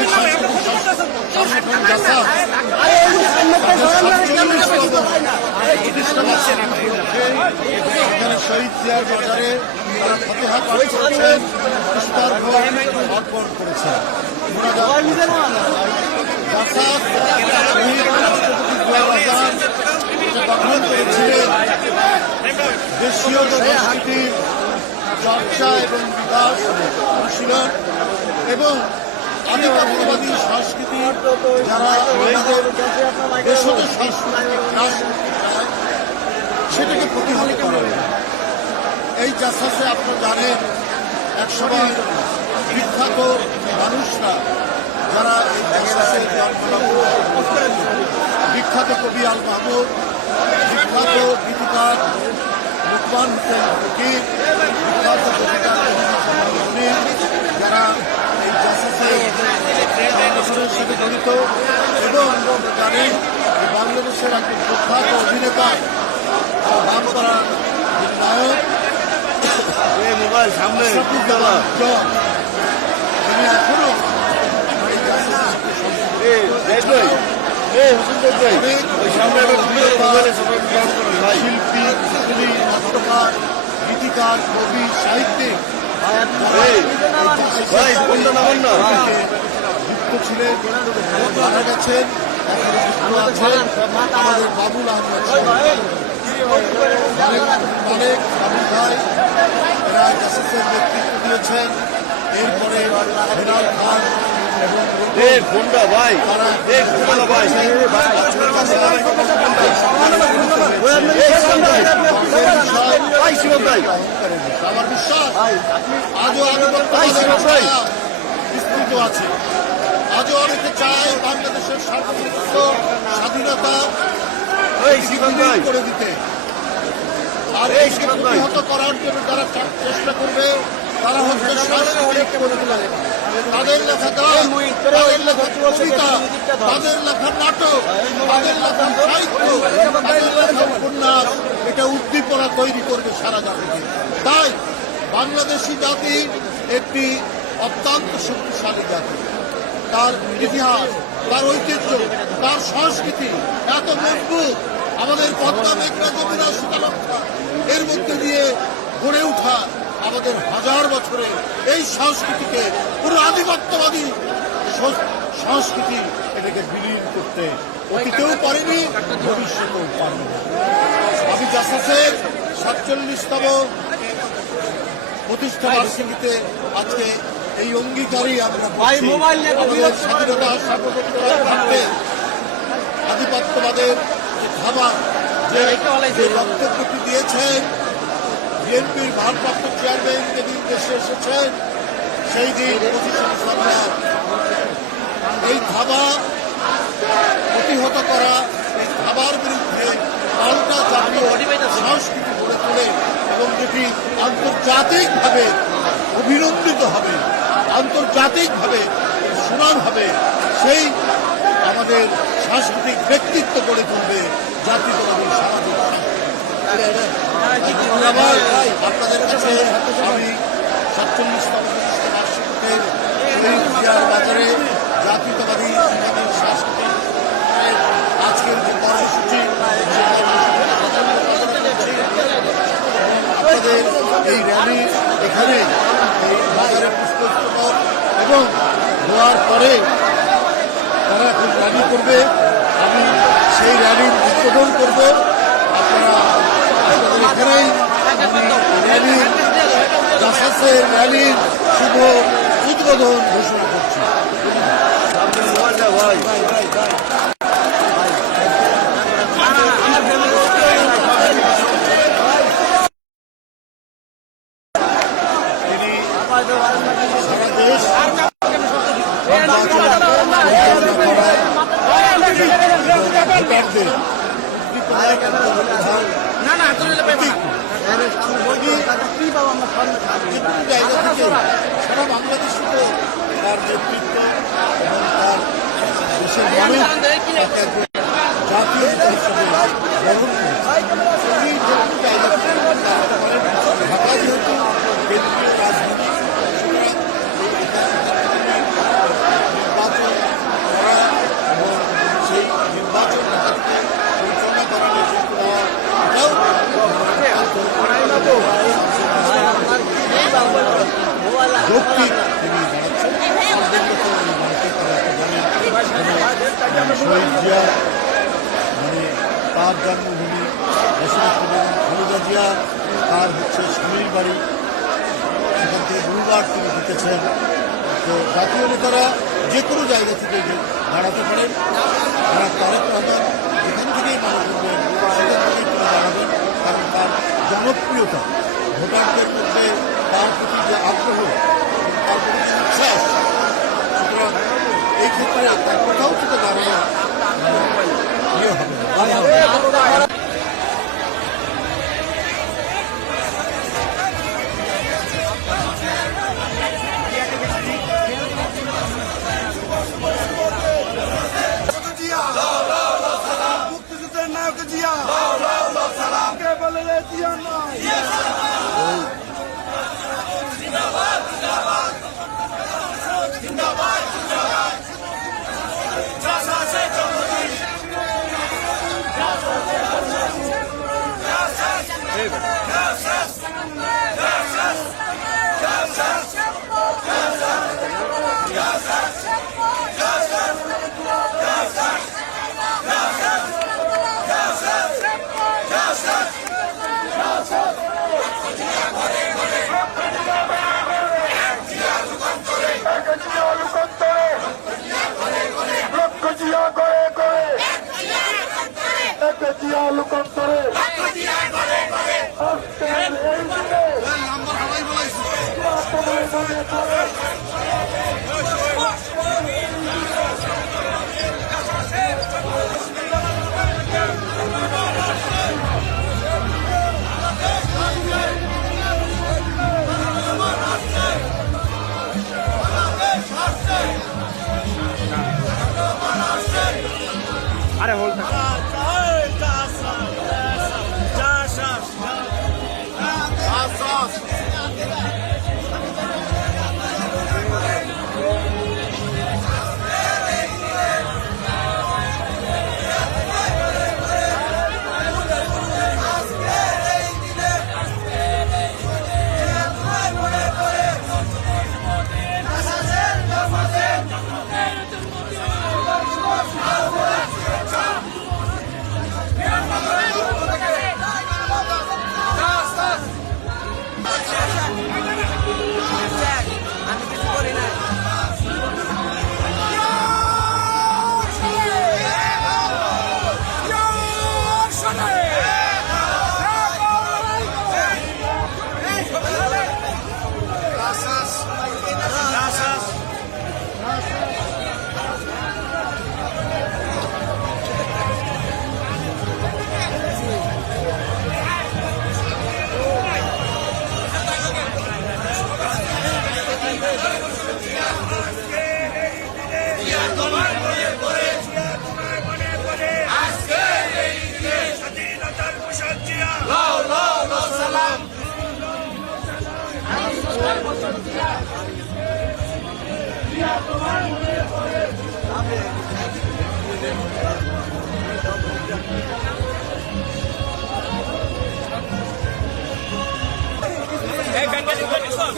বাংলাদেশ সংগঠন জাসাস এখানে শহীদ জিয়ার বাজারে তারা ফতেহা পাঠ করেছেন, পুষ্পার্ঘ্য অর্পণ করেছেন। জাসাস শহীদ রাষ্ট্রপতি জিয়া বাজার গঠন করেছিলেন দেশীয় সংস্কৃতির চর্চা এবং বিকাশ অনুশীলন এবং আধিপত্যবাদী সংস্কৃতির যারা আমাদের দেশজ সংস্কৃতি সেটাকে প্রতিহত করে। এই জাসাসে আপনারা জানেন একসময় বিখ্যাত মানুষরা যারা এই জাসাসে বিখ্যাত কবি আল মাহমুদ, বিখ্যাত গীতিকার লুকমান হোসেন ফকির, বিখ্যাত গীতিকার যারা এই জাসাসের আন্দোলনের সাথে জড়িত এবং জানেন যে বাংলাদেশের একজন প্রখ্যাত অভিনেতা নাম করা নায়ক তিনি এখনো শিল্পী, নাট্যকার, গীতিকার, কবি, সাহিত্যিক যুক্ত ছিলেন, মারা গেছেন। আমাদের বাবুল আহমেদ অনেক বাবুল ভাই এরা জাসাসের নেতৃত্ব দিয়েছেন। এরপরে হেলাল খান এবং ভাই আমার বিশ্বাস আজও বিস্তৃত আছে। আজও অনেকে চায় বাংলাদেশের সার্বভৌমত্ব স্বাধীনতা করে দিতে। আর এই প্রতিহত করার জন্য যারা চেষ্টা করবে তারা হচ্ছে সাংস্কৃতিক পরিচালক। তাদের লেখা গান, তাদের লেখা কবিতা, তাদের লেখা নাটক, তাদের লেখা সাহিত্য, তাদের লেখা উপন্যাস এটা উদ্দীপনা তৈরি করবে সারা জাতিকে। তাই বাংলাদেশি জাতি একটি অত্যন্ত শক্তিশালী জাতি। তার ইতিহাস, তার ঐতিহ্য, তার সংস্কৃতি এত মজবুত। আমাদের পদ্মা মেঘনা যমুনা সুতালঙ্কা এর মধ্যে দিয়ে গড়ে ওঠা আমাদের হাজার বছরে এই সংস্কৃতিকে পুরো আধিপত্যবাদী সংস্কৃতি এটাকে বিলীন করতে অতীতেও পারেনি, ভবিষ্যতেও পারবে না। আমি জাসাসের 47তম প্রতিষ্ঠা বার্ষিকীতে আজকে এই অঙ্গীকারই আমরা আমাদের স্বাধীনতা সার্বভৌমত্ব থাকবে আধিপত্যবাদের যে ধাবা যে বক্তব্যটি দিয়েছেন বিএনপির ভারপ্রাপ্ত চেয়ারম্যান যেদিন দেশে এসেছেন সেই দিন 25 ডিসেম্বর এই ধাবা প্রতিহত করা, এই ধাবার বিরুদ্ধে পাল্টা জাতীয় সংস্কৃতি গড়ে তোলে এবং যেটি আন্তর্জাতিকভাবে অভিনন্দিত হবে, আন্তর্জাতিকভাবে সুনাম হবে, সেই আমাদের সাংস্কৃতিক ব্যক্তিত্ব গড়ে তুলবে জাতীয়তাবাদী সামাজিক আপনাদের কাছে আমি 47তম বার্ষিকীতে শহীদ জিয়ার বাজারে জাতীয়তাবাদী সাংস্কৃতিক আজকের যে কর্মসূচি আপনাদের এই র্যালি এখানে এই বাজারে পুষ্পস্তবক এবং হওয়ার পরে তারা এখন র্যালি করবে। আমি সেই র্যালির উদ্বোধন করব। আপনারা এখানেই র্যালির জাসাসের র্যালির শুভ উদ্বোধন ঘোষণা করছি। তিনি সারা দেশ সারা বাংলাদেশে তার নেতৃত্ব এবং তার দেশের মানুষ জাতীয় হিসেবে গ্রহণ ঢাকা যেহেতু কেন্দ্রীয় রাজনীতি নির্বাচন তার হচ্ছে স্বামীর বাড়ি, সেখান থেকে বহুবার তিনি জিতেছেন। তো জাতীয় নেতারা যে কোনো জায়গা থেকে দাঁড়াতে পারেন, তারা তারেক রহমান যেখান থেকেই মনে করবেন সেখান থেকেই তিনি দাঁড়াবেন, কারণ তার জনপ্রিয়তা, ভোটারদের মধ্যে তার প্রতি যে আগ্রহ, তার প্রতি বিশ্বাস, সুতরাং এই ক্ষেত্রে তার কোথাও থেকে দাঁড়ানো ইয়ে হবে না। মুক্তিযুদ্ধের নায়ক জিয়া কে বলে রে জিয়া নয়। আরে হোল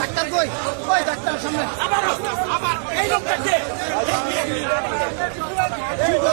ডাক্তার কই কই ডাক্তার সামনে আবার এই লোকটাকে শুভ